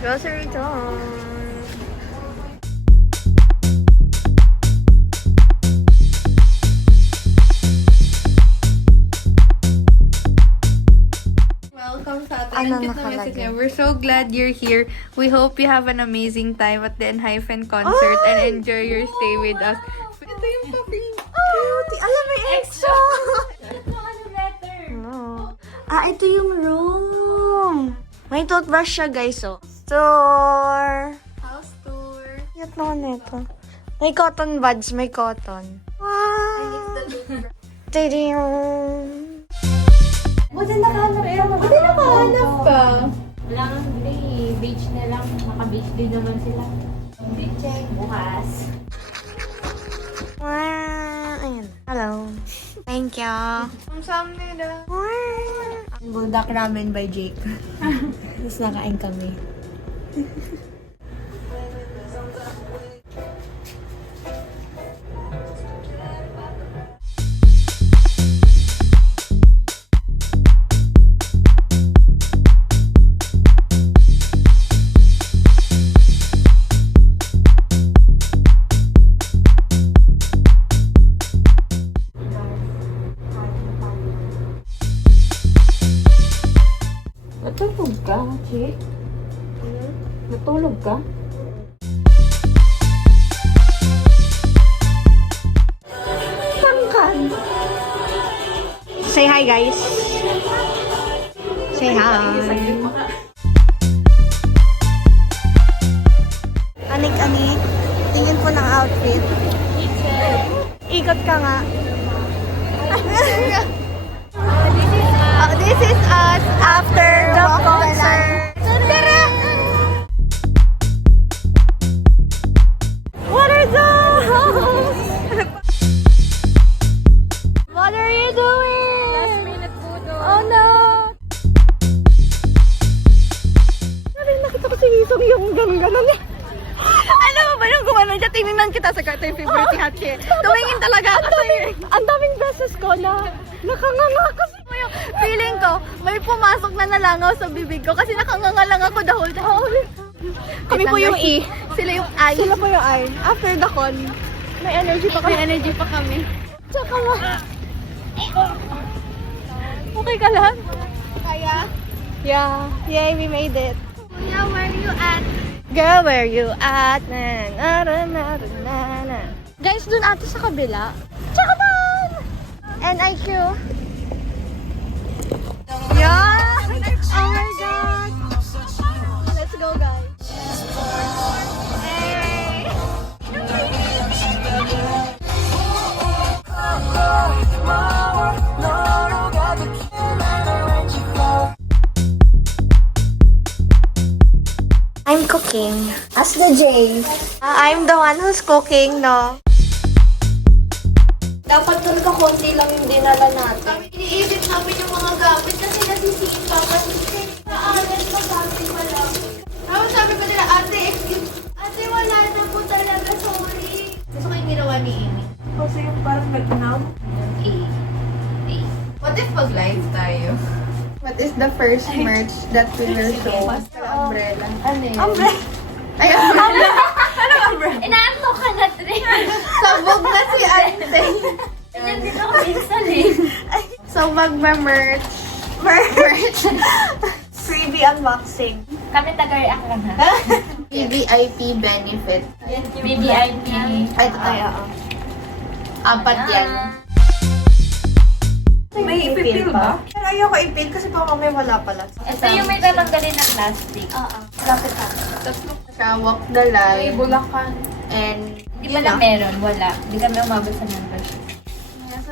Grocery time. Welcome sa atin. Ano Ang cute na nakalagay? message niya. We're so glad you're here. We hope you have an amazing time at the Enhypen concert and enjoy your stay with us. Ito yung puppy. Cute! Alam mo, extra! No. Ito yung room. May toothbrush siya, guys, oh. Store. House tour. Cute naman ito. May cotton buds, may cotton. Wow! Tadam! Buti nakahanap ka. Wala kang day. Beach na lang. Naka-beach din naman sila. Beach check. Bukas. Wow! Ayan. Hello. Thank you. Ang sam nila. Wow! Buldak ramen by Jake. Tapos nakain kami. Natulog ka, Chick? Natulog ka? Tangkan. Say hi, guys. Say hi. Anik-anik. Tingin po ng outfit. Ikot ka nga. This is us after the concert. Tara! What are those? What are you doing? Last minute po doon. Oh no! Nakita ko si Isong yung gano'n eh. Alam mo ba nung gumanon siya, tinignan kita sa kwarto yung favorite ni Hachi. Tumingin talaga ako sa'yo. Ang daming beses ko na nakanganga kasi. Feeling ko, may pumasok na nalangaw sa bibig ko kasi nakanganga lang ako the whole time. Kami po yung E. Sila yung I. Sila po yung I. After the con, may energy pa kami. May energy pa kami. Tsaka mo. Okay ka lang? Kaya? Yeah. Yay, we made it. Kuya, where you at? Girl, where you at? Na, na, na, na, na, na. Guys, dun ate sa kabila. Tsaka doon! NIQ. Yeah! Oh my God! Let's go, guys. Hey! I'm cooking. As the J. I'm the one who's cooking, no? Dapat dun ka konti lang yung dinala natin. Iniisip namin yung mga gamit kasi nasisipa kasi naalan pa gamit wala. Tapos sabi ko nila, ate wala na po talaga, sorry. Gusto ko yung ginawa ni Amy. Kasi yung parang nag-now. What if mag-live tayo? What is the first merch that we will show? Umbrella. Ano yun? Umbrella. Ay, umbrella. Anong umbrella? Inaanto ka na, Tre. Sabog na si ate. Nandito ako minsan eh. So, magma-merch. Merch. Freebie unboxing. Kami taga-react lang ha. VIP benefit. BBIP. Ay, ito tayo. Apat yan. May ipipil ba? Pero ayoko ipil kasi pa mamaya wala pala. Ito yung may tatanggalin ng plastic. Oo. Lapit ka. Siya, walk the line. Bulacan. And, Hindi ba lang meron? Wala. Hindi kami umabot sa membership.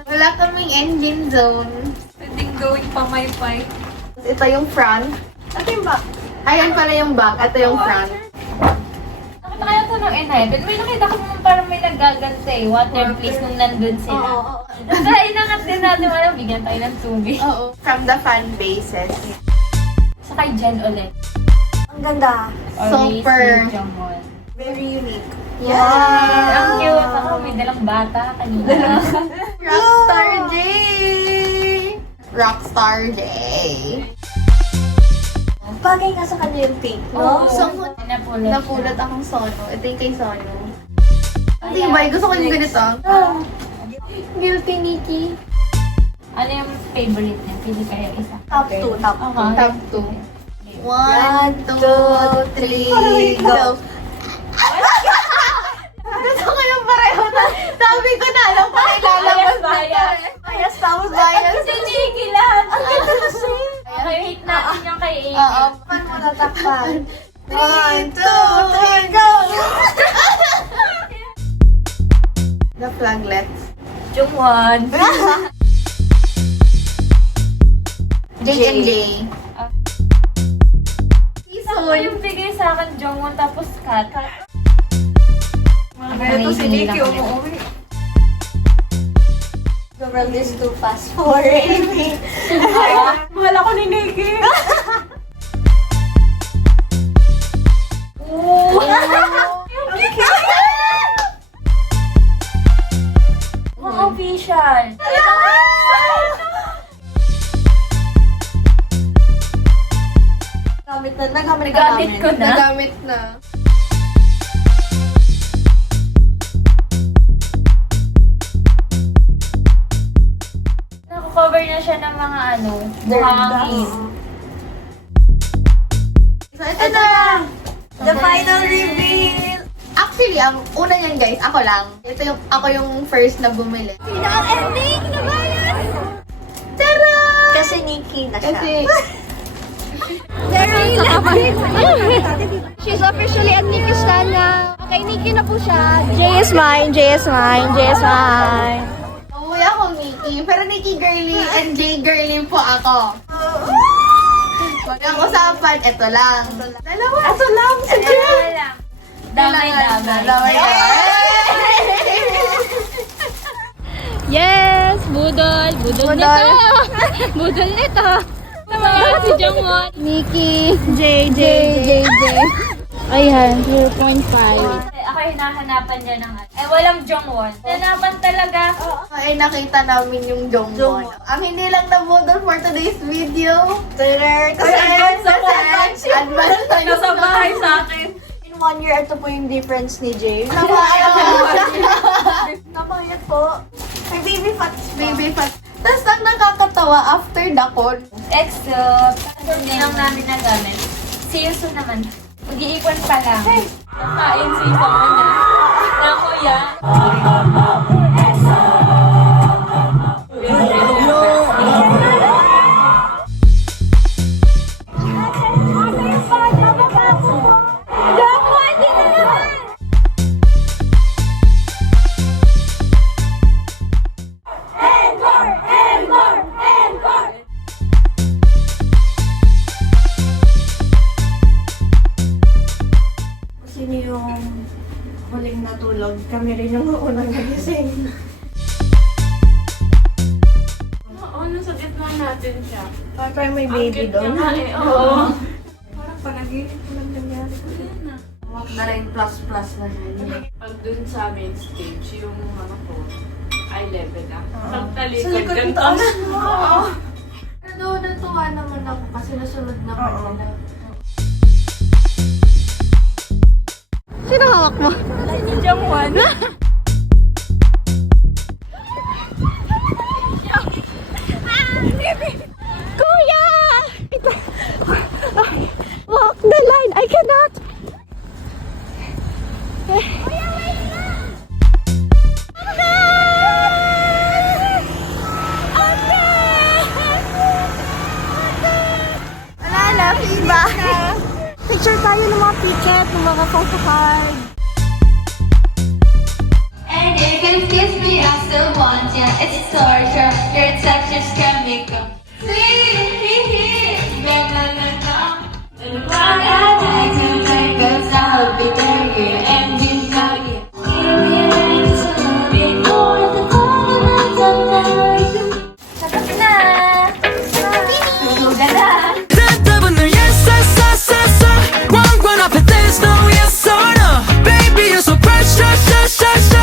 wala kaming engine zone. Pwedeng gawing pamaypay. Ito yung front. Ito yung back. Ayan pala yung back. Ito yung front. Nakita kaya ito ng Enhypen. May nakita ko naman parang may naggaganta eh. Water please nung nandun sila. Oo. Kaya inangat din natin. Walang bigyan tayo ng tubig. Oo. From the fan bases. Sa kay Jen ulit. Ang ganda. Super. Jamon. Very unique. Yeah. Ang cute. Ako may dalang bata kanina. Rockstar J! Rockstar J! Bagay nga sa kanya yung pink, Oo. no? So, napulot akong Sono. Ito yung kay Sono. Ang tibay, gusto ko yung ganito. Guilty, Nikki. Ano yung favorite niya? Pili kayo isa. Top 2, top 2. Okay. Top 2. 1, 2, 3, go! Gusto ko yung pareho na. Sabi ko na, alam ko na ilalabas na Bias, Bias, tapos bias. Sige lahat. Ang ganda kasi. Okay, hit natin yung kay Amy. Oo. Paano mo natakpan? 1, 2, 3, go! The flaglets. Jungwon. J&J. Ako yung bigay sa akin, Jungwon, tapos Kat. Ito si Nikki umuwi. The world is too fast for Amy. Mahal ako ni Nikki. Mga official. Gamit na, nagamit Nagamit ko na. Nagamit na. Nako-cover na siya ng mga buhangin. So, ito na! The final reveal! Actually, ang una niyan guys, ako lang. Ako yung first na bumili. Pinaka-ending na bayan! Tara! Kasi Nikki na siya. Kasi, She's officially at Nikki stan na. Okay, Nikki na po siya. J is mine, J is mine, J is mine. umuwi ako Nikki. Pero Nikki girly and J girly po ako. Huwag ang usapan, ito lang. Dalawa. Ito lang. Damay-damay. Damay. Yes! Budol! Budol nito! Budol nito! Tama si Jungwon. Nikki. J. Ayan, 0.5. Ako hinahanapan niya ng walang Jungwon. Hanapan talaga. Ay, nakita namin yung Jongwon. Ang hindi lang nabudol for today's video. Advance na yun. Nasa bahay sa akin. In 1 year, ito po yung difference ni Jay. Nabayad po. May baby fats pa. Baby fat. Tapos ang nakakatawa, after the con, Exo. Hindi lang namin nagamit. See you soon naman. Mag-iikwan pa lang. Nakain si Pama na. Na kuya. Sino yung huling natulog? Kami rin yung unang nagising. Ano sa gitna natin siya? Parang may baby doon. Oo. Parang panaginip ko lang nangyari ko. Walk na rin plus na rin. Pag dun sa main stage, yung ano ko, eye level na. Sa Sa talikod, likod ng ganito. taas mo. pero natuwa naman ako kasi nasunod naman Oo. nila. Sino hawak mo? Jungwon. Kuya! Walk the line! I cannot! Wala na, iba. Picture tayo ng mga ticket, ng mga photo card. And if you kiss me, I still want ya. It's torture, your touch is chemical. Sweet, la la la la.